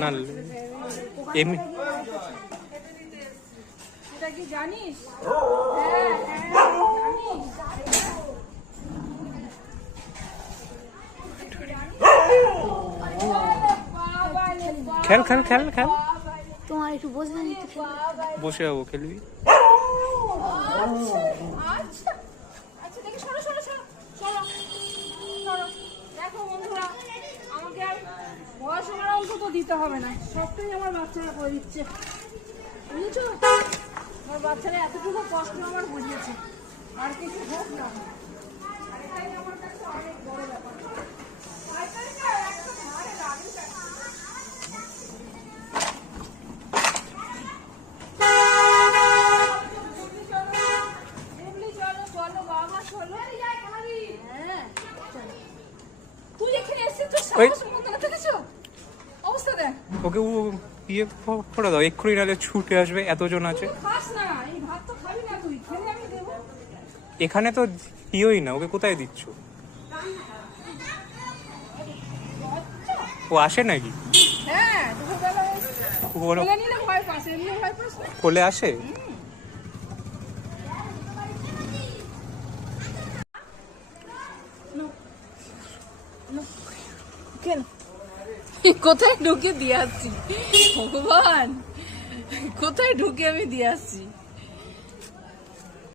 না এমনি কি জানিস? খেল খেল খেল খেল তোমার একটু বসে নিতে বসে যাবো খেলবি। আচ্ছা দেখি সরো সরো সরো সরো সরো। দেখো বন্ধুরা, আমাকে আর পড়াশোনার অঙ্ক তো দিতে হবে না, সবটাই আমার বাচ্চারা করে দিচ্ছে, বুঝেছো? আমার বাচ্চারা এতটুকু কষ্ট আমার বুঝিয়েছে, আর কিছু হোক না এটাই আমার কাছে অনেক বড় ব্যাপার। ওকে ইয়ে করে দাও এক্ষুনি, নাহলে ছুটে আসবে, এতজন আছে। এখানে তো দিওই না, ওকে কোথায় দিচ্ছ? ও আসে নাকি? কোলে আসে? কোথায় ঢুকে দিয়ে আসছি ভগবান, কোথায় ঢুকে আমি দিয়ে আসছি।